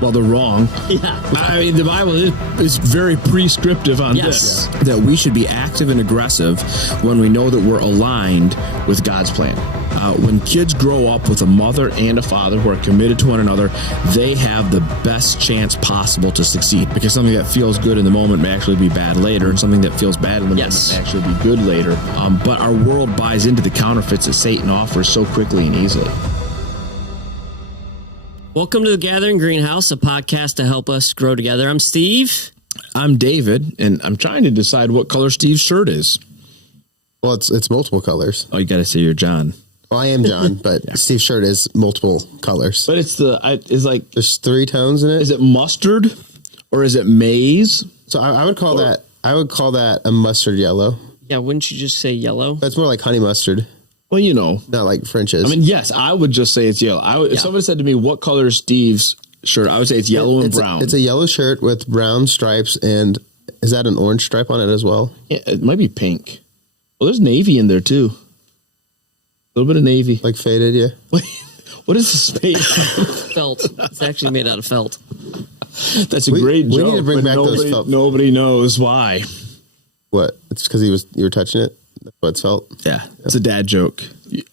Well, they're wrong. Yeah. I mean, the Bible is very prescriptive on this. That we should be active and aggressive when we know that we're aligned with God's plan. When kids grow up with a mother and a father who are committed to one another, they have the best chance possible to succeed. Because something that feels good in the moment may actually be bad later, and something that feels bad in the moment may actually be good later. But our world buys into the counterfeits that Satan offers so quickly and easily. Welcome to the Gathering Greenhouse, a podcast to help us grow together. I'm Steve. I'm David, and I'm trying to decide what color Steve's shirt is. Well, it's multiple colors. Oh, you got to say you're John. Well, I am John, but Steve's shirt is multiple colors. But it's like there's 3 tones in it. Is it mustard or is it maize? So I would call that a mustard yellow. Yeah, wouldn't you just say yellow? That's more like honey mustard. Well, you know, not like French's. I mean, yes, I would just say it's yellow. If somebody said to me, "What color is Steve's shirt?" I would say it's yellow and brown. It's a yellow shirt with brown stripes, and is that an orange stripe on it as well? Yeah, it might be pink. Well, there's navy in there too. A little bit of navy, like faded. Yeah. What is this made of? Felt. It's actually made out of felt. That's a great joke. We need to bring back those felt. Nobody knows why. What? It's because you were touching it. That's what it's felt. Yeah, it's a dad joke.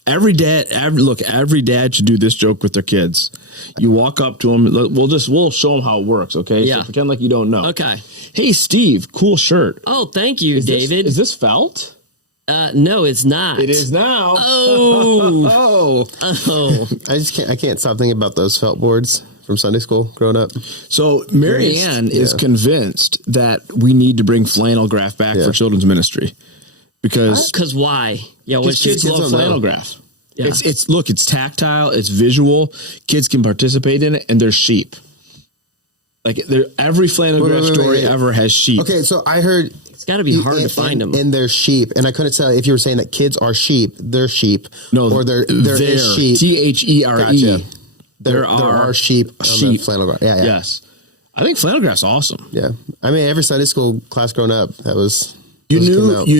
Every dad should do this joke with their kids. You walk up to them. We'll show them how it works. Okay. Yeah. So pretend like you don't know. Okay. Hey, Steve, cool shirt. Oh, thank you, David. Is this felt? No, it's not. It is now. Oh. Oh. I can't stop thinking about those felt boards from Sunday school growing up. So Mary Ann is convinced that we need to bring flannel graph back for children's ministry. Because why? Yeah, kids love flannel graph. Yeah. It's tactile, it's visual. Kids can participate in it, and there's sheep. Like every flannel graph story ever has sheep. Okay, so I heard it's got to be hard to find them. And they're sheep, and I couldn't tell if you were saying that kids are sheep. They're sheep. No, or there is sheep. THERE. Gotcha. There are sheep. On the flannel graph. Yeah. Yes, I think flannel graph's awesome. Yeah, I mean every Sunday school class growing up, that was. You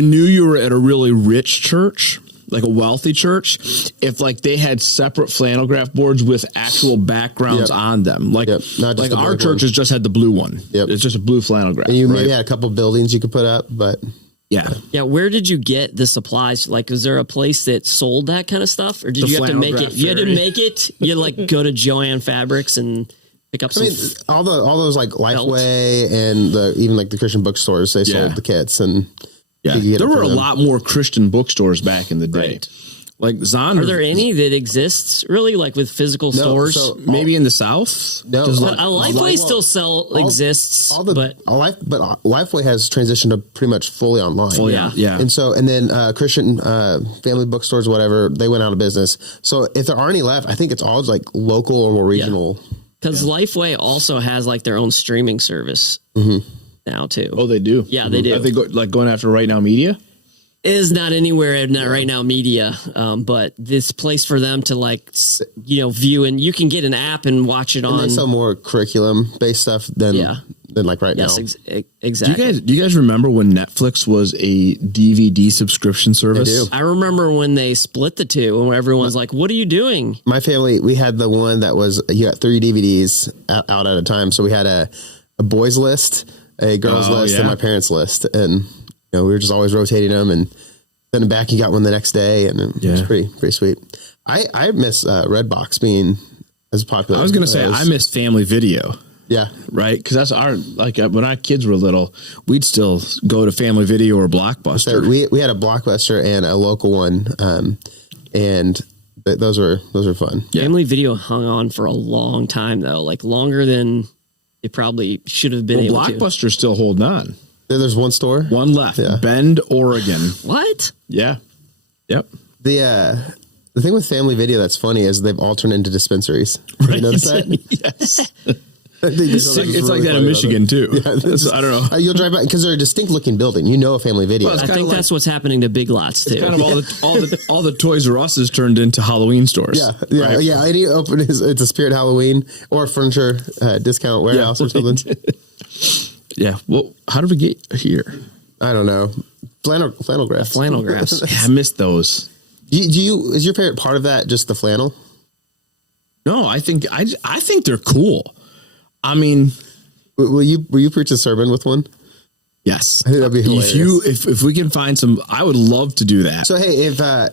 knew you were at a really rich church, like a wealthy church, if like they had separate flannel graph boards with actual backgrounds on them. Like our churches just had the blue one. Yep. It's just a blue flannel graph. And you maybe had a couple buildings you could put up, but yeah. Where did you get the supplies? Like, was there a place that sold that kind of stuff, or did you have to make it? You had to make it. You like go to Joann Fabrics and pick up some. All those like Lifeway and even like the Christian bookstores, they sold the kits and there were a lot more Christian bookstores back in the day. Right. Like Zonder. Are there any that exists really like with physical stores? So maybe in the South? No. But Lifeway still exists. But Lifeway has transitioned to pretty much fully online. Yeah. And then Christian family bookstores, whatever, they went out of business. So if there are any left, I think it's all like local or more regional. Because Lifeway also has like their own streaming service now too. Oh, they do? Yeah, they do. Are they going after Right Now Media? It is not anywhere at Right Now Media, but this place for them to view, and you can get an app and watch it on. They sell more curriculum based stuff than like Right Now. Exactly. Do you guys remember when Netflix was a DVD subscrition service? I do. I remember when they split the two, and everyone's like, "What are you doing?" My family, we had the one that was you got 3 DVDs out at a time, so we had a boys list, a girls list, and my parents list, and. We were just always rotating them and sending back. You got one the next day, and it was pretty sweet. I miss Redbox being as popular. I was going to say I missed Family Video. Yeah, right. Because that's when our kids were little, we'd still go to Family Video or Blockbuster. So we had a Blockbuster and a local one, and those were fun. Family Video hung on for a long time though, like longer than it probably should have been. Blockbuster's still holding on. There's one store. One left. Yeah. Bend, Oregon. What? Yeah. Yep. The thing with Family Video that's funny is they've all turned into dispensaries. Right. You notice that? Yes. It's like that in Michigan too. Yeah, I don't know. You'll drive by because they're a distinct looking building. A Family Video. Well, I think that's what's happening to Big Lots too. It's kind of all the Toys R Us has turned into Halloween stores. Yeah. I need to open it's a Spirit Halloween or a furniture discount warehouse or something. Yeah. Well, how did we get here? I don't know. Flannel graphs. Flannel graphs. Yeah, I missed those. Is your favorite part of that just the flannel? No, I think they're cool. I mean, will you preach a sermon with one? Yes, I think that'd be hilarious. If we can find some, I would love to do that. So hey,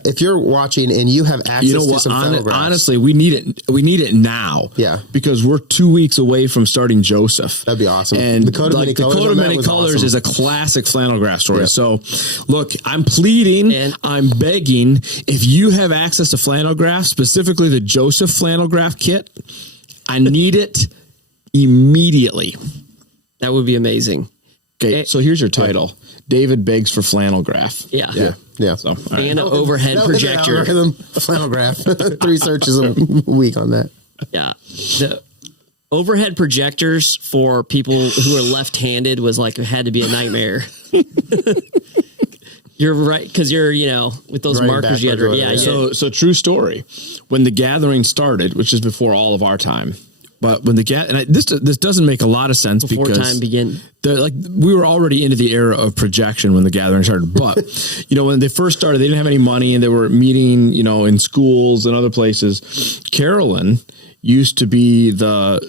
if you're watching and you have access to some flannel graphs, honestly, we need it. We need it now. Yeah, because we're 2 weeks away from starting Joseph. That'd be awesome. And the Coat of Many Colors awesome. Is a classic flannel graph story. Yeah. So, look, I'm pleading and I'm begging, if you have access to flannel graph, specifically the Joseph flannel graph kit, I need it immediately. That would be amazing. Okay, so here's your title. Yeah. David begs for flannel graph. Yeah. So, right. And an overhead projector. Flannel graph. 3 searches a week on that. Yeah. The overhead projectors for people who are left-handed had to be a nightmare. You're right, because you're, with those markers you had to, So true story. When the gathering started, which is before all of our time, but when this doesn't make a lot of sense before because time began. We were already into the era of projection when the gathering started. But when they first started, they didn't have any money and they were meeting, in schools and other places. Carolyn used to be the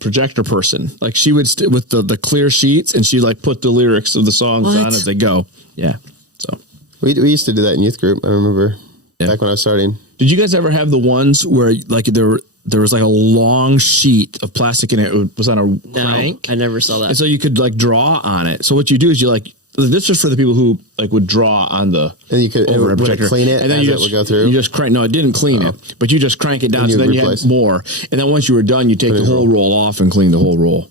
projector person. Like she would with the clear sheets and she put the lyrics of the songs on as they go. Yeah. So we used to do that in youth group. I remember back when I was starting. Did you guys ever have the ones where there was a long sheet of plastic and it was on a crank? I never saw that. And so you could draw on it. So what you do is this was for the people who would draw on the and you could clean it and then it would go through. You just crank. No, it didn't clean it, but you just crank it down. So then you had more. And then once you were done, you take the whole roll off and clean the whole roll.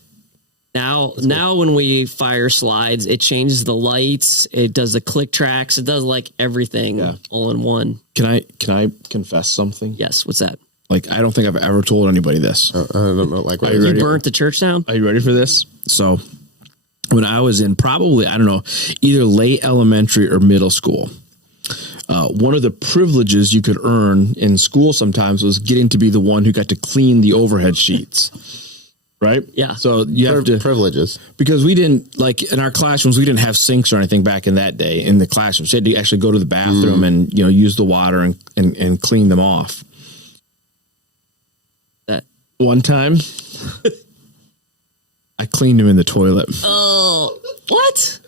Now when we fire slides, it changes the lights. It does the click tracks. It does everything all in one. Can I confess something? Yes. What's that? I don't think I've ever told anybody this. I don't know. You burnt the church down? Are you ready for this? So when I was in probably, I don't know, either late elementary or middle school, one of the privileges you could earn in school sometimes was getting to be the one who got to clean the overhead sheets. Right? Yeah. So you have to privileges because we didn't in our classrooms, we didn't have sinks or anything back in that day in the classrooms. You had to actually go to the bathroom and, use the water and clean them off. That one time I cleaned him in the toilet. Oh, what?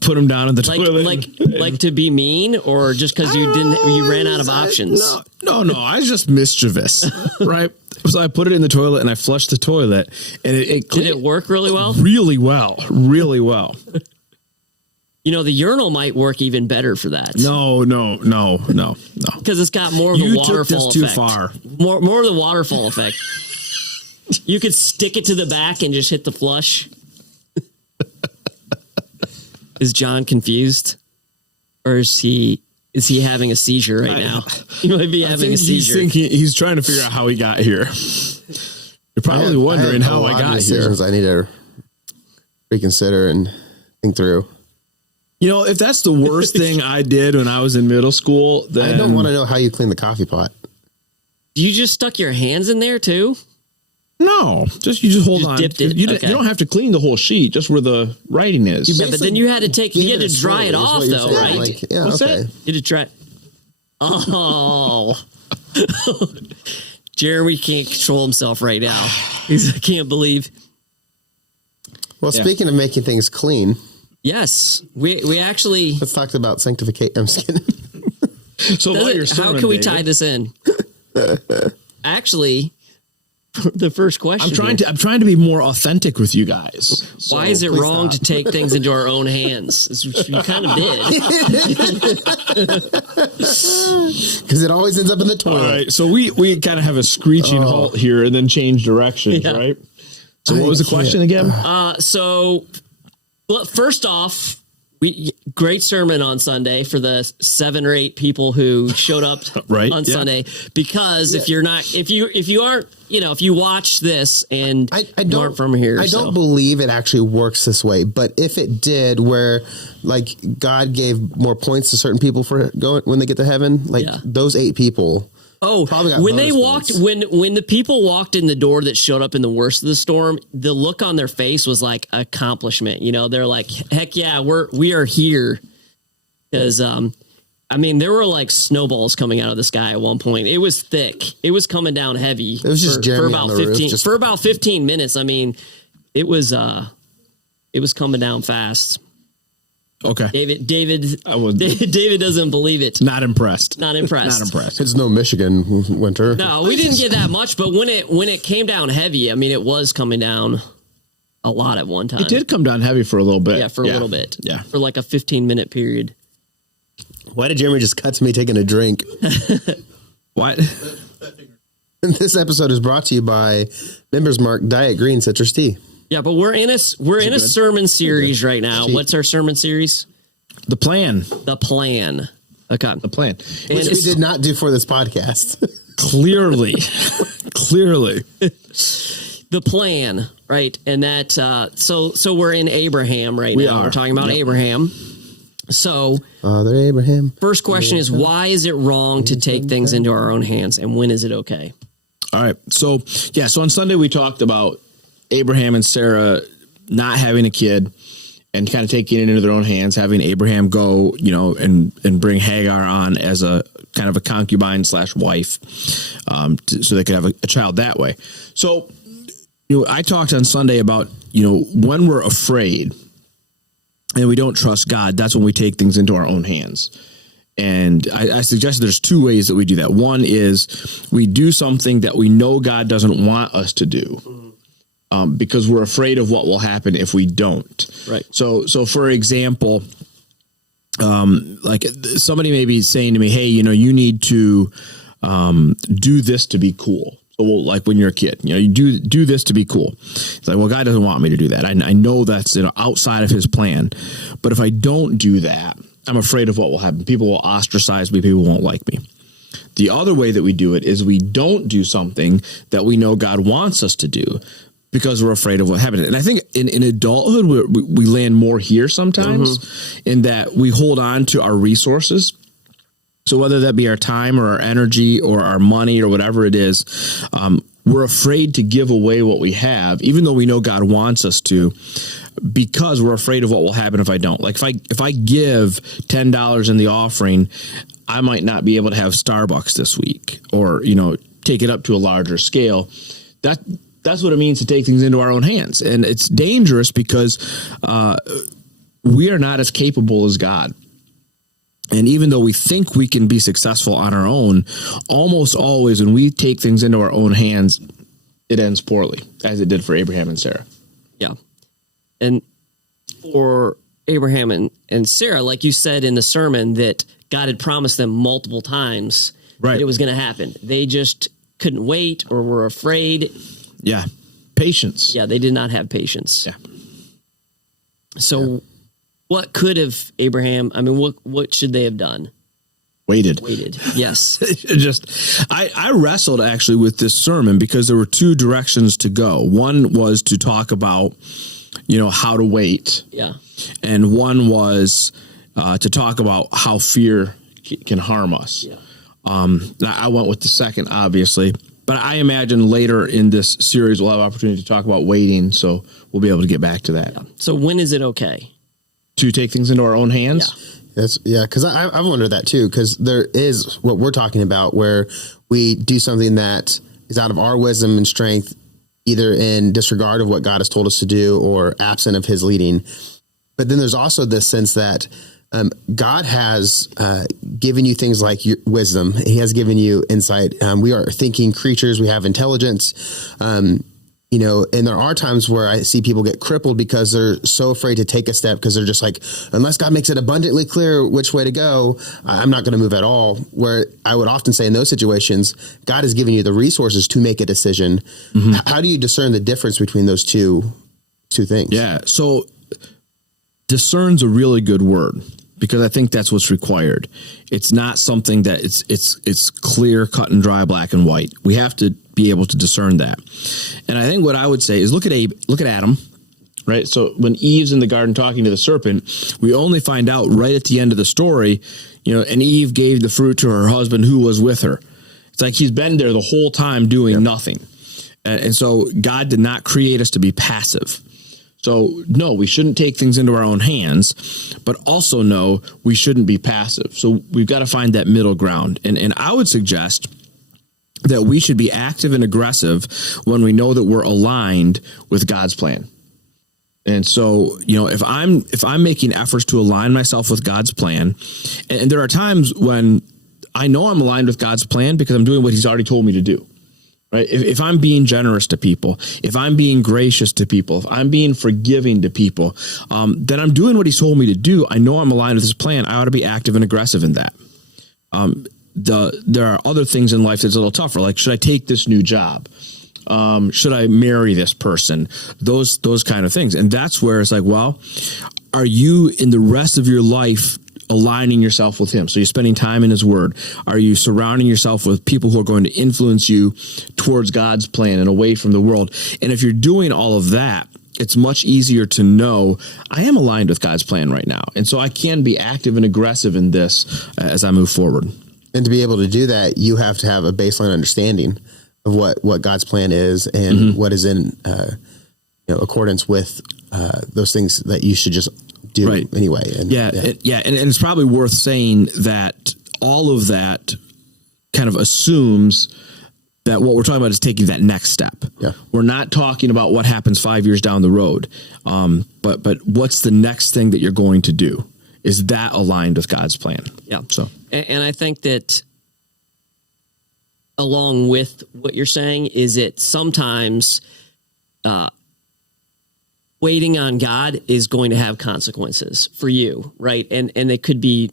Put him down in the toilet. To be mean or just because you ran out of options? No. I was just mischievous, right? So I put it in the toilet and I flushed the toilet and did it work really well? Really well. The urinal might work even better for that. No. Because it's got more of the waterfall effect. You took this too far. More of the waterfall effect. You could stick it to the back and just hit the flush. Is John confused? Or is he having a seizure right now? He might be having a seizure. He's trying to figure out how he got here. You're probably wondering how I got here. I need to reconsider and think through. If that's the worst thing I did when I was in middle school, then I don't want to know how you clean the coffee pot. You just stuck your hands in there too? No, you just hold on. Dipped it. You don't have to clean the whole sheet, just where the writing is. Yeah, but then you had to dry it off though, right? What's that? You had to dry. Oh, Jeremy can't control himself right now. I can't believe. Well, speaking of making things clean, yes, we actually let's talk about sanctification. I'm just kidding. So how can we tie this in? Actually. The first question. I'm trying to be more authentic with you guys. Why is it wrong to take things into our own hands? Which you kind of did. Because it always ends up in the toilet. All right, so we kind of have a screeching halt here and then change directions, right? So what was the question again? First off, great sermon on Sunday for the 7 or 8 people who showed up on Sunday. Because if you aren't, if you watch this and you aren't from here, I don't believe it actually works this way. But if it did, where God gave more points to certain people for going when they get to heaven, those 8 people. Oh, when they walked, when the people walked in the door that showed up in the worst of the storm, the look on their face was like accomplishment. They're like, heck yeah, we are here. Because I mean, there were like snowballs coming out of the sky at one point. It was thick. It was coming down heavy. It was just for Jeremy about on the 15 roof, for about 15 minutes. I mean, it was coming down fast. Okay. David doesn't believe it. Not impressed. Not impressed. Not impressed. It's no Michigan winter. No, we didn't get that much, but when it came down heavy, I mean, it was coming down a lot at one time. It did come down heavy for a little bit. Yeah, for a little bit. Yeah. For like a 15-minute period. Why did Jeremy just cut to me taking a drink? What? This episode is brought to you by Members Mark Diet Green Citrus Tea. Yeah, but we're in a sermon series right now. What's our sermon series? The plan. The plan. Okay. The plan. Which we did not do for this podcast. Clearly. The plan, right? And that so we're in Abraham right now. We're talking about Abraham. So, Father Abraham. First question is, why is it wrong to take things into our own hands, and when is it okay? All right. So on Sunday we talked about Abraham and Sarah not having a kid and kind of taking it into their own hands, having Abraham go, and bring Hagar on as a kind of a concubine / wife, so they could have a child that way. So, I talked on Sunday about, when we're afraid and we don't trust God, that's when we take things into our own hands. And I suggested there's two ways that we do that. One is we do something that we know God doesn't want us to do, because we're afraid of what will happen if we don't. Right. So for example, like somebody may be saying to me, hey, you need to do this to be cool. So like when you're a kid, you do this to be cool. It's like, well, God doesn't want me to do that. I know that's outside of his plan. But if I don't do that, I'm afraid of what will happen. People will ostracize me. People won't like me. The other way that we do it is we don't do something that we know God wants us to do because we're afraid of what happened. And I think in adulthood, we land more here sometimes in that we hold on to our resources. So whether that be our time or our energy or our money or whatever it is, we're afraid to give away what we have, even though we know God wants us to, because we're afraid of what will happen if I don't. Like if I give $10 in the offering, I might not be able to have Starbucks this week, or take it up to a larger scale. That's what it means to take things into our own hands, and it's dangerous because we are not as capable as God. And even though we think we can be successful on our own, almost always when we take things into our own hands, it ends poorly, as it did for Abraham and Sarah. Yeah. And for Abraham and Sarah, like you said in the sermon, that God had promised them multiple times that it was going to happen. They just couldn't wait or were afraid. Yeah. Patience. Yeah, they did not have patience. Yeah. So what could have Abraham, what should they have done? Waited. Yes. I wrestled actually with this sermon because there were two directions to go. One was to talk about, how to wait. Yeah. And one was to talk about how fear can harm us. Yeah. I went with the second, obviously, but I imagine later in this series we'll have opportunity to talk about waiting, so we'll be able to get back to that. Yeah. So when is it okay to take things into our own hands? Yeah. Because I've wondered that too, because there is what we're talking about where we do something that is out of our wisdom and strength, either in disregard of what God has told us to do or absent of his leading. But then there's also this sense that God has given you things like wisdom. He has given you insight. We are thinking creatures. We have intelligence. And there are times where I see people get crippled because they're so afraid to take a step because they're just like, unless God makes it abundantly clear which way to go, I'm not going to move at all. Where I would often say in those situations, God has given you the resources to make a decision. Mm-hmm. How do you discern the difference between those two things? Yeah. So discern's a really good word, because I think that's what's required. It's not something that it's clear, cut and dry, black and white. We have to be able to discern that. And I think what I would say is look at Adam, right? So when Eve's in the garden talking to the serpent, we only find out right at the end of the story, and Eve gave the fruit to her husband who was with her. It's like he's been there the whole time doing nothing. And so God did not create us to be passive. So no, we shouldn't take things into our own hands, but also no, we shouldn't be passive. So we've got to find that middle ground. And I would suggest that we should be active and aggressive when we know that we're aligned with God's plan. And so, if I'm making efforts to align myself with God's plan, and there are times when I know I'm aligned with God's plan because I'm doing what he's already told me to do, right? If I'm being generous to people, if I'm being gracious to people, if I'm being forgiving to people, then I'm doing what he's told me to do. I know I'm aligned with his plan. I ought to be active and aggressive in that. There are other things in life that's a little tougher. Like, should I take this new job? Should I marry this person? Those kind of things. And that's where it's like, well, are you in the rest of your life aligning yourself with him? So you're spending time in his word. Are you surrounding yourself with people who are going to influence you towards God's plan and away from the world? And if you're doing all of that, it's much easier to know I am aligned with God's plan right now. And so I can be active and aggressive in this as I move forward. And to be able to do that, you have to have a baseline understanding of what God's plan is and what is in accordance with those things that you should just do anyway. And, and it's probably worth saying that all of that kind of assumes that what we're talking about is taking that next step. Yeah. We're not talking about what happens 5 years down the road, but what's the next thing that you're going to do? Is that aligned with God's plan? Yeah. So, and I think that along with what you're saying is it sometimes waiting on God is going to have consequences for you, right? And they could be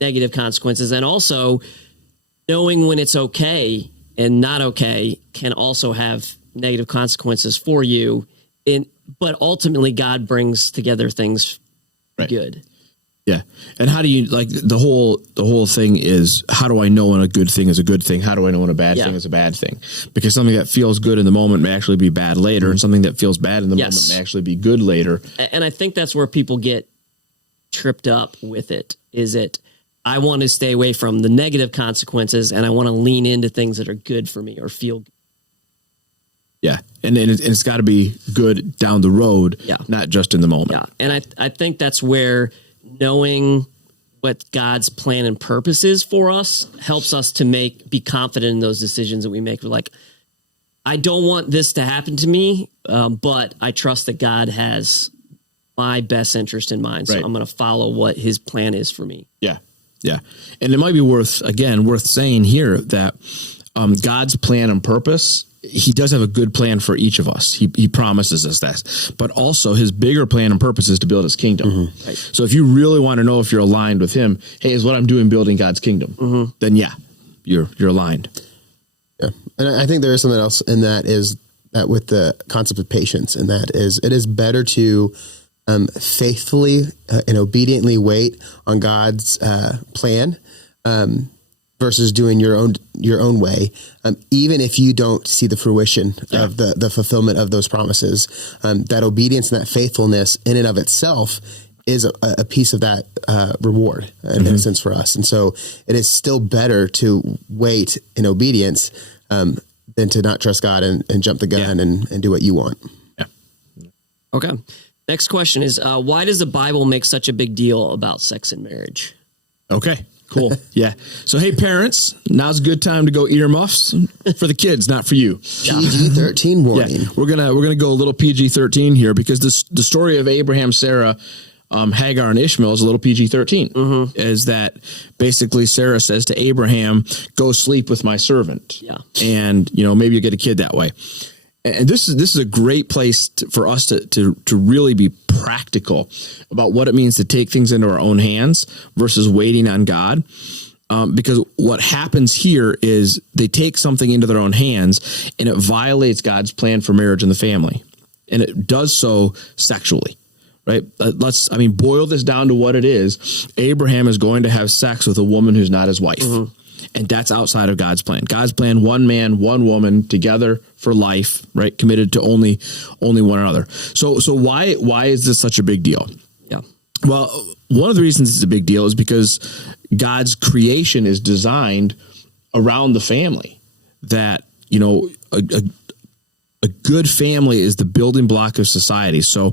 negative consequences. And also knowing when it's okay and not okay can also have negative consequences for you. But ultimately God brings together things good. Yeah. And how do you, like, the whole thing is, how do I know when a good thing is a good thing? How do I know when a bad thing is a bad thing? Because something that feels good in the moment may actually be bad later, and something that feels bad in the moment may actually be good later. And I think that's where people get tripped up with it, is it, I want to stay away from the negative consequences and I want to lean into things that are good for me or feel good. Yeah. And it's got to be good down the road, not just in the moment. Yeah. And I think that's where knowing what God's plan and purpose is for us helps us to be confident in those decisions that we make. We're like, I don't want this to happen to me, but I trust that God has my best interest in mind. So I'm going to follow what his plan is for me. Yeah. Yeah. And it might be worth saying here that God's plan and purpose, he does have a good plan for each of us. He promises us that. But also his bigger plan and purpose is to build his kingdom. Mm-hmm. Right. So if you really want to know if you're aligned with him, hey, is what I'm doing building God's kingdom? Then you're aligned. Yeah. And I think there is something else in that, is that with the concept of patience, and that is, it is better to faithfully and obediently wait on God's plan versus doing your own way, even if you don't see the fruition of the fulfillment of those promises. That obedience and that faithfulness in and of itself is a piece of that reward in a sense for us. And so it is still better to wait in obedience than to not trust God and jump the gun and do what you want. Yeah. Okay. Next question is, why does the Bible make such a big deal about sex and marriage? Okay, cool. Yeah. So, hey, parents, now's a good time to go earmuffs for the kids, not for you. PG-13 warning. Yeah, we're gonna go a little PG-13 here, because the story of Abraham, Sarah, Hagar, and Ishmael is a little PG-13. Is that basically Sarah says to Abraham, "Go sleep with my servant." Yeah. And maybe you get a kid that way. And this is a great place for us to really be practical about what it means to take things into our own hands versus waiting on God. Because what happens here is they take something into their own hands and it violates God's plan for marriage and the family. And it does so sexually, right? Boil this down to what it is. Abraham is going to have sex with a woman who's not his wife. And that's outside of God's plan. God's plan, one man, one woman together for life, right? Committed to only one another. So why is this such a big deal? Yeah. Well, one of the reasons it's a big deal is because God's creation is designed around the family. That, a good family is the building block of society. So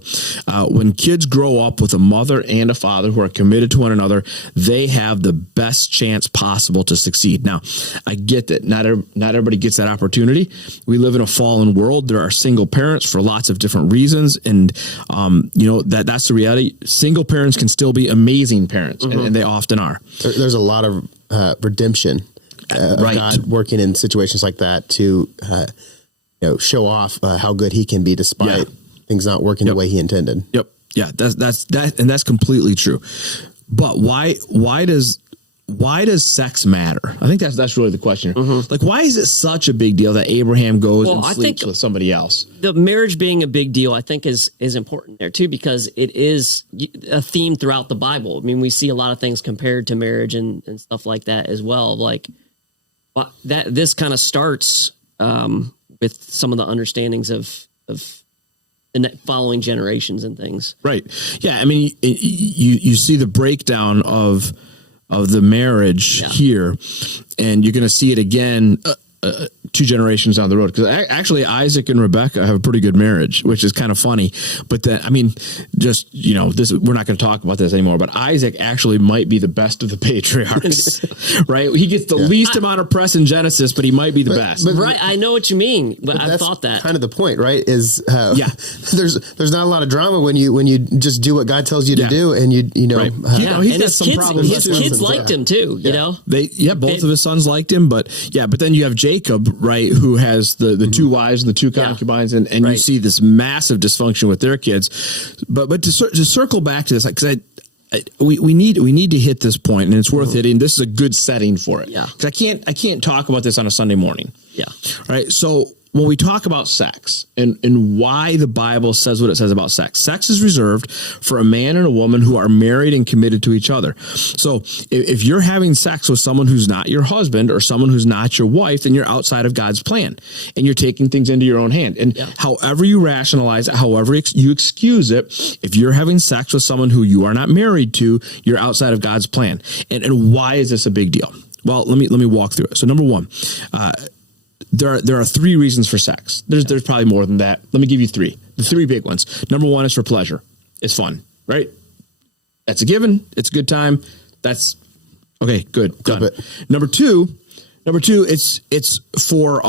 when kids grow up with a mother and a father who are committed to one another, they have the best chance possible to succeed. Now, I get that not everybody gets that opportunity. We live in a fallen world. There are single parents for lots of different reasons. And, that's the reality. Single parents can still be amazing parents, and they often are. There's a lot of redemption of God working in situations like that to show off how good he can be despite things not working the way he intended. Yep. Yeah. That's completely true. But why does sex matter? I think that's really the question. Like, why is it such a big deal that Abraham goes and sleeps with somebody else? The marriage being a big deal, I think is important there too, because it is a theme throughout the Bible. I mean, we see a lot of things compared to marriage and stuff like that as well. Like this kind of starts, with some of the understandings of the following generations and things. Right. Yeah. I mean, you see the breakdown of the marriage here, and you're going to see it again 2 generations down the road. Because actually, Isaac and Rebecca have a pretty good marriage, which is kind of funny. But then, I mean, just, we're not going to talk about this anymore, but Isaac actually might be the best of the patriarchs, right? He gets the least amount of press in Genesis, but he might be the best. But, right. I know what you mean, but I thought that. Kind of the point, right? Is there's not a lot of drama when you just do what God tells you to do, and he's and his kids liked him too, you know? Both of his sons liked him, but then you have Jacob, right, who has the 2 wives and the 2 concubines, and you see this massive dysfunction with their kids. But to circle back to this, because we need to hit this point, and it's worth hitting. This is a good setting for it. Yeah, because I can't talk about this on a Sunday morning. Yeah, right. So when we talk about sex and why the Bible says what it says about sex is reserved for a man and a woman who are married and committed to each other. So if you're having sex with someone who's not your husband or someone who's not your wife, then you're outside of God's plan and you're taking things into your own hand. And however you rationalize it, however you excuse it, if you're having sex with someone who you are not married to, you're outside of God's plan. And why is this a big deal? Well, let me walk through it. So number one, there are 3 reasons for sex. There's probably more than that. Let me give you 3. The 3 big ones. Number 1 is for pleasure. It's fun, right? That's a given. It's a good time. That's okay. Good. Done. Number two, it's for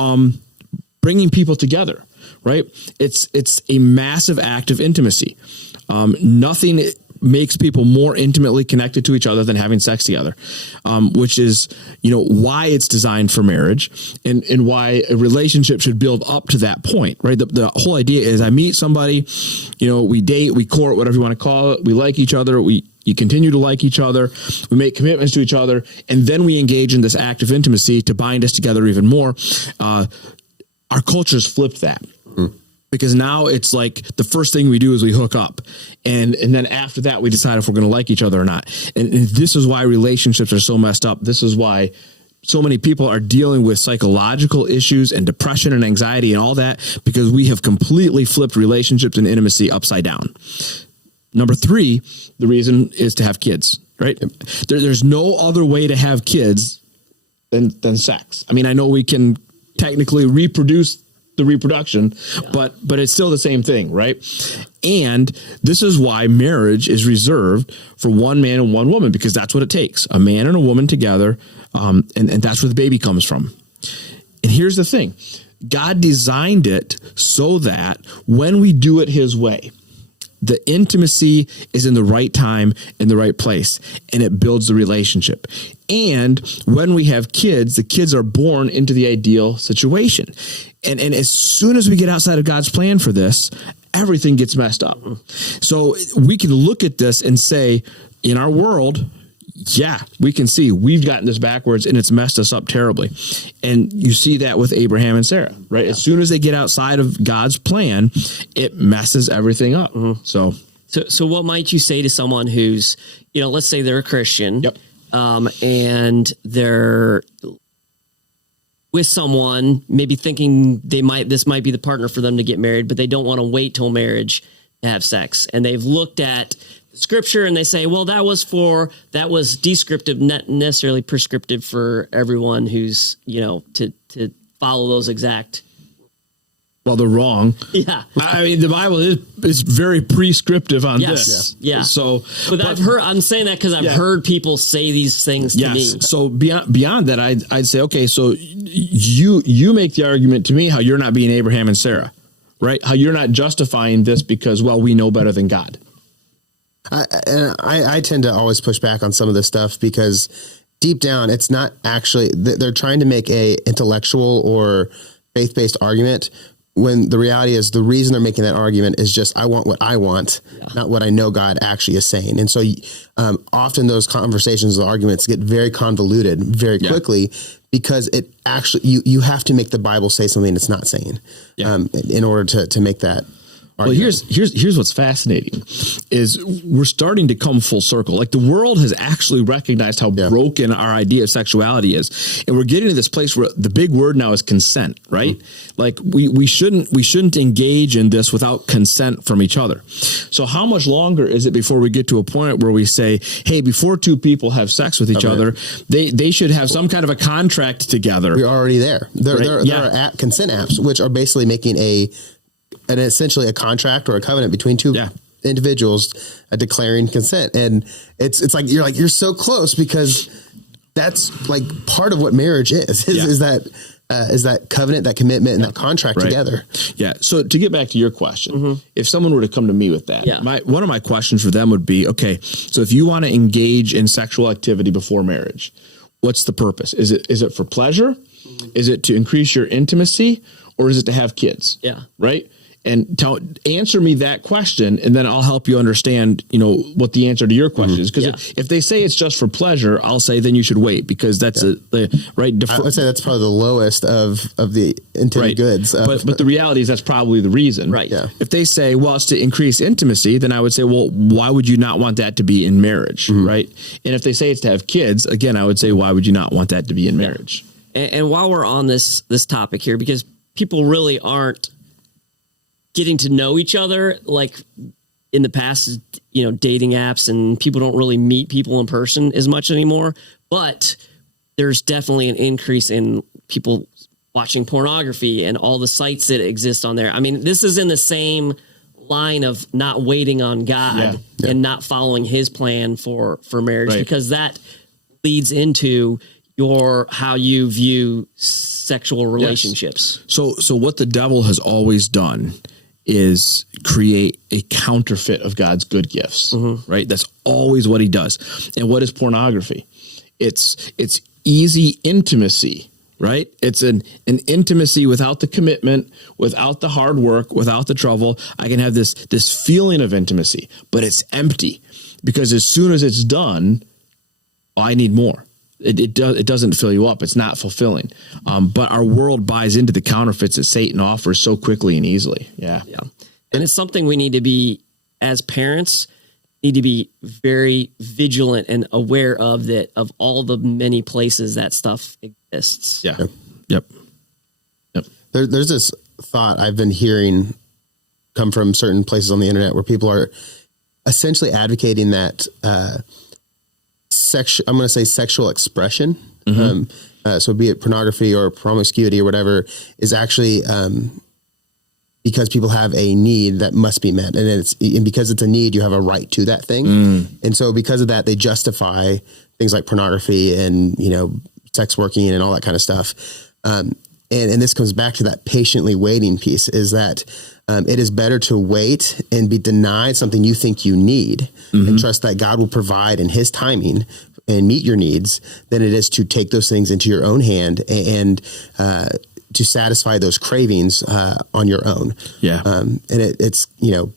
bringing people together, right? It's a massive act of intimacy. Nothing makes people more intimately connected to each other than having sex together, which is, why it's designed for marriage and why a relationship should build up to that point, right? The whole idea is I meet somebody, we date, we court, whatever you want to call it. We like each other. You continue to like each other. We make commitments to each other. And then we engage in this act of intimacy to bind us together even more. Our culture's flipped that. Because now it's like the first thing we do is we hook up. And then after that, we decide if we're going to like each other or not. And this is why relationships are so messed up. This is why so many people are dealing with psychological issues and depression and anxiety and all that, because we have completely flipped relationships and intimacy upside down. Number 3, the reason is to have kids, right? There's no other way to have kids than sex. I mean, I know we can technically reproduce the reproduction, but it's still the same thing, right? And this is why marriage is reserved for one man and one woman, because that's what it takes, a man and a woman together, and that's where the baby comes from. And here's the thing, God designed it so that when we do it his way, the intimacy is in the right time, in the right place, and it builds the relationship. And when we have kids, the kids are born into the ideal situation. And as soon as we get outside of God's plan for this, everything gets messed up. So we can look at this and say, in our world, we can see we've gotten this backwards and it's messed us up terribly. And you see that with Abraham and Sarah, right? As soon as they get outside of God's plan, it messes everything up. So what might you say to someone who's, let's say they're a Christian, and they're with someone, maybe thinking this might be the partner for them to get married, but they don't want to wait till marriage to have sex. And they've looked at Scripture and they say, well, that was descriptive, not necessarily prescriptive for everyone who's, to follow those exact Well, they're wrong. Yeah. I mean, the Bible is very prescriptive on this. Yeah. So, but I'm saying that because I've heard people say these things to me. So beyond that, I'd say, okay, so you make the argument to me how you're not being Abraham and Sarah, right? How you're not justifying this because, well, we know better than God. I tend to always push back on some of this stuff because deep down, it's not actually, they're trying to make a intellectual or faith-based argument when the reality is the reason they're making that argument is just, I want what I want, not what I know God actually is saying. And so often those conversations, the arguments get very convoluted very quickly because it actually, you have to make the Bible say something it's not saying in order to make that. Well, here's what's fascinating is we're starting to come full circle. Like the world has actually recognized how broken our idea of sexuality is. And we're getting to this place where the big word now is consent, right? Like we shouldn't engage in this without consent from each other. So how much longer is it before we get to a point where we say, hey, before two people have sex with each other, they should have some kind of a contract together. We're already there. There are consent apps, which are basically making and essentially a contract or a covenant between two individuals declaring consent. And it's like, you're so close because that's like part of what marriage is that covenant, that commitment, and that contract together. Yeah. So to get back to your question, if someone were to come to me with that, one of my questions for them would be, okay, so if you want to engage in sexual activity before marriage, what's the purpose? Is it for pleasure? Is it to increase your intimacy, or is it to have kids? Yeah. Right. And answer me that question, and then I'll help you understand, what the answer to your question is. Because if they say it's just for pleasure, I'll say then you should wait because that's the right. I would say that's probably the lowest of the intended goods. But the reality is that's probably the reason. Right. Yeah. If they say, well, it's to increase intimacy, then I would say, well, why would you not want that to be in marriage, right? And if they say it's to have kids, again, I would say, why would you not want that to be in marriage? And while we're on this topic here, because people really aren't getting to know each other like in the past, dating apps, and people don't really meet people in person as much anymore. But there's definitely an increase in people watching pornography and all the sites that exist on there. I mean, this is in the same line of not waiting on God and not following his plan for marriage, because that leads into how you view sexual relationships. So what the devil has always done is create a counterfeit of God's good gifts, right? That's always what he does. And what is pornography? It's easy intimacy, right? It's an intimacy without the commitment, without the hard work, without the trouble. I can have this feeling of intimacy, but it's empty because as soon as it's done, I need more. It doesn't fill you up. It's not fulfilling. But our world buys into the counterfeits that Satan offers so quickly and easily. Yeah. And it's something we need to be, as parents, need to be very vigilant and aware of all the many places that stuff exists. Yeah. Yep. There's this thought I've been hearing come from certain places on the internet where people are essentially advocating that, I'm going to say sexual expression. So be it pornography or promiscuity or whatever is actually, because people have a need that must be met, and because it's a need, you have a right to that thing. And so because of that, they justify things like pornography and, sex working and all that kind of stuff. And this comes back to that patiently waiting piece, is that it is better to wait and be denied something you think you need and trust that God will provide in his timing and meet your needs than it is to take those things into your own hand and to satisfy those cravings on your own. Yeah. And it's,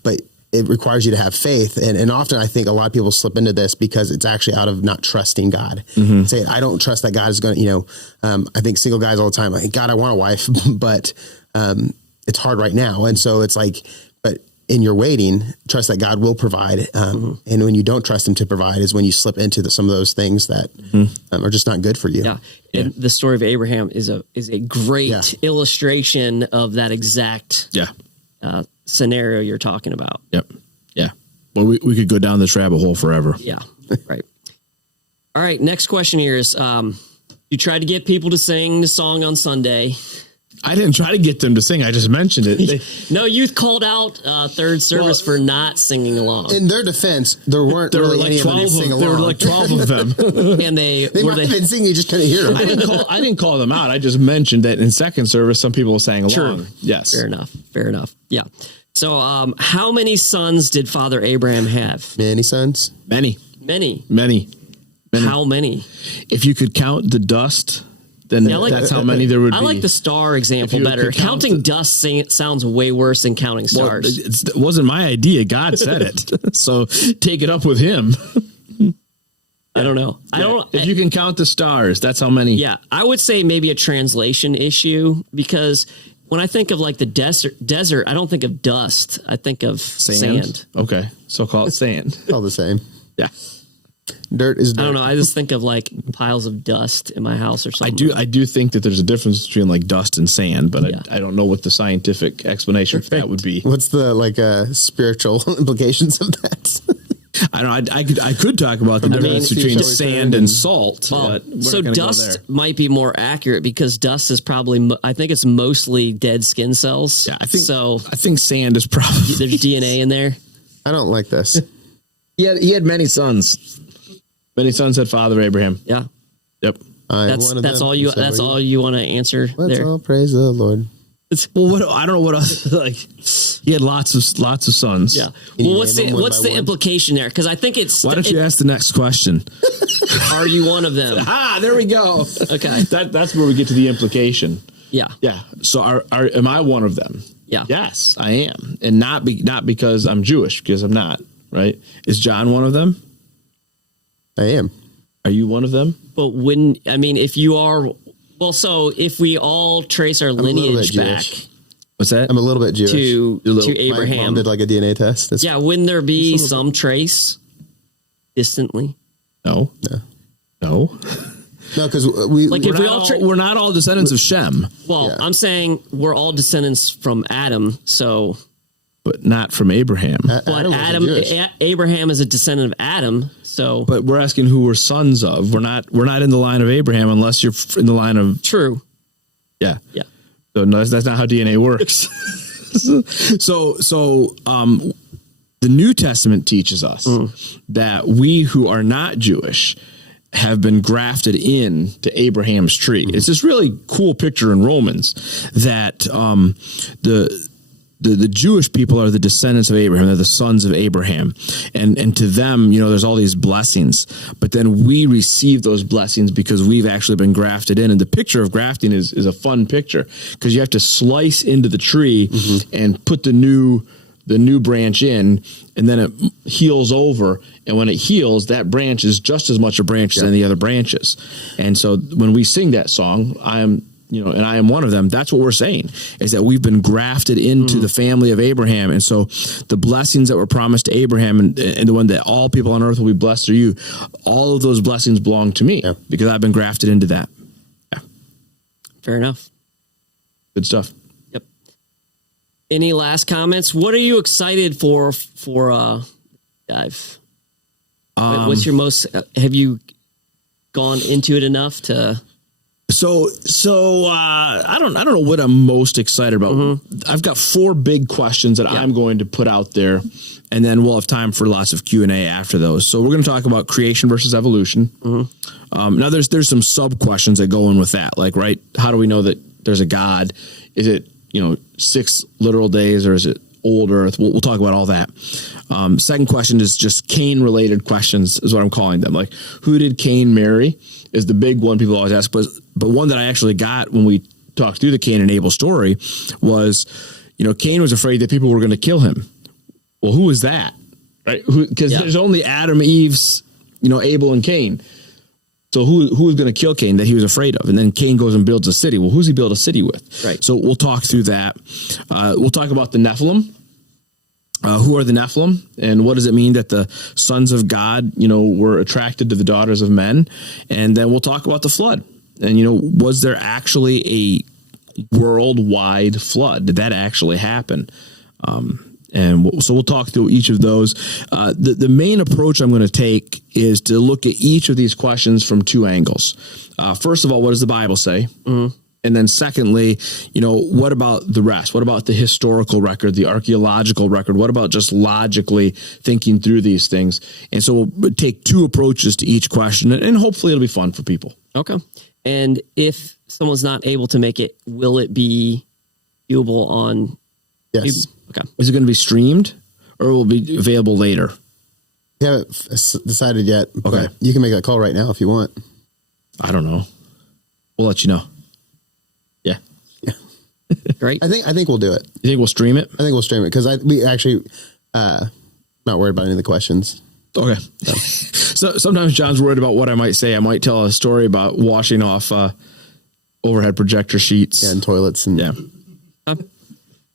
but it requires you to have faith. And often I think a lot of people slip into this because it's actually out of not trusting God. Say, I don't trust that God is going to, I think single guys all the time, like, God, I want a wife, but it's hard right now. And so it's like, but in your waiting, trust that God will provide. And when you don't trust him to provide is when you slip into some of those things that are just not good for you. Yeah. And the story of Abraham is a great illustration of that exact scenario you're talking about. Yep. Yeah. Well, we could go down this rabbit hole forever. Yeah. Right. All right. Next question here is, you tried to get people to sing the song on Sunday. I didn't try to get them to sing. I just mentioned it. No, you called out third service for not singing along. In their defense, there weren't really any of them to sing along. There were like 12 of them. And they might have been singing, you just couldn't hear them. I didn't call them out. I just mentioned that in second service, some people sang along. True. Yes. Fair enough. Yeah. So how many sons did Father Abraham have? Many sons? Many. How many? If you could count the dust, then that's how many there would be. I like the star example better. Counting dust sounds way worse than counting stars. It wasn't my idea. God said it. So take it up with him. I don't know. If you can count the stars, that's how many. Yeah. I would say maybe a translation issue, because when I think of like the desert, I don't think of dust. I think of sand. Okay. So call it sand. All the same. Yeah. Dirt is dirt. I don't know. I just think of like piles of dust in my house or something. I do think that there's a difference between like dust and sand, but I don't know what the scientific explanation for that would be. What's the spiritual implications of that? I don't know. I could talk about the difference between sand and salt. But so dust might be more accurate, because dust is probably, I think it's mostly dead skin cells. Yeah, I think sand is probably there's DNA in there. I don't like this. He had many sons. Many sons had Father Abraham. Yeah. Yep. That's all you want to answer. Let's all praise the Lord. I don't know what else. Like, he had lots of sons. Yeah. Well, what's the implication there? Because I think it's. Why don't you ask the next question? Are you one of them? There we go. Okay. That's where we get to the implication. Yeah. Yeah. So am I one of them? Yeah. Yes, I am, and not because I'm Jewish, because I'm not. Right? Is John one of them? I am. Are you one of them? But if you are, so if we all trace our lineage back. What's that? I'm a little bit Jewish. To Abraham. My mom did like a DNA test. Wouldn't there be some trace distantly? No. No, because we're not all descendants of Shem. Well, yeah. I'm saying we're all descendants from Adam, so. But not from Abraham. Abraham is a descendant of Adam. So, but we're asking who we're sons of. We're not in the line of Abraham unless you're in the line of. True. Yeah. Yeah. So no, that's not how DNA works. So the New Testament teaches us that we who are not Jewish have been grafted in to Abraham's tree. It's this really cool picture in Romans that the Jewish people are the descendants of Abraham. They're the sons of Abraham. And to them, there's all these blessings. But then we receive those blessings because we've actually been grafted in. And the picture of grafting is a fun picture, because you have to slice into the tree and put the new branch in, and then it heals over. And when it heals, that branch is just as much a branch as any other branches. And so when we sing that song, and I am one of them, that's what we're saying, is that we've been grafted into the family of Abraham. And so the blessings that were promised to Abraham and the one that all people on earth will be blessed through you, all of those blessings belong to me because I've been grafted into that. Yeah. Fair enough. Good stuff. Yep. Any last comments? What are you excited for Dive? What's your most, have you gone into it enough to... So I don't know what I'm most excited about. I've got 4 big questions that I'm going to put out there, and then we'll have time for lots of Q&A after those. So we're going to talk about creation versus evolution. Now there's some sub questions that go in with that, like, right, how do we know that there's a God? Is it 6 literal days, or is it old earth? We'll talk about all that. Second question is just Cain related questions, is what I'm calling them. Like, who did Cain marry is the big one people always ask. But one that I actually got when we talked through the Cain and Abel story was, Cain was afraid that people were going to kill him. Well, who was that? Right? Because there's only Adam, Eve's, Abel and Cain. So who was going to kill Cain that he was afraid of? And then Cain goes and builds a city. Well, who's he build a city with? Right. So we'll talk through that. We'll talk about the Nephilim. Who are the Nephilim, and what does it mean that the sons of God, were attracted to the daughters of men? And then we'll talk about the flood. And, was there actually a worldwide flood? Did that actually happen? So we'll talk through each of those. The main approach I'm going to take is to look at each of these questions from 2 angles. First of all, what does the Bible say? And then secondly, what about the rest? What about the historical record, the archaeological record? What about just logically thinking through these things? And so we'll take two approaches to each question, and hopefully it'll be fun for people. Okay. And if someone's not able to make it, will it be viewable on? Yes. Okay. Is it going to be streamed, or will it be available later? We haven't decided yet. Okay. You can make that call right now if you want. I don't know. We'll let you know. Yeah. Great. I think we'll do it. You think we'll stream it? I think we'll stream it because we actually not worried about any of the questions. Okay. So sometimes John's worried about what I might say. I might tell a story about washing off overhead projector sheets. Yeah, and toilets. And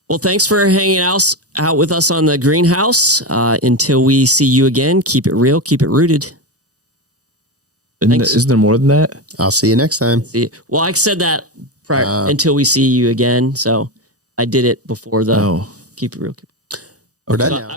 Well, thanks for hanging out with us on the greenhouse. Until we see you again, keep it real, keep it rooted. Isn't there more than that? I'll see you next time. Well, I said that prior, until we see you again. So I did it before the keep it real. We're done now.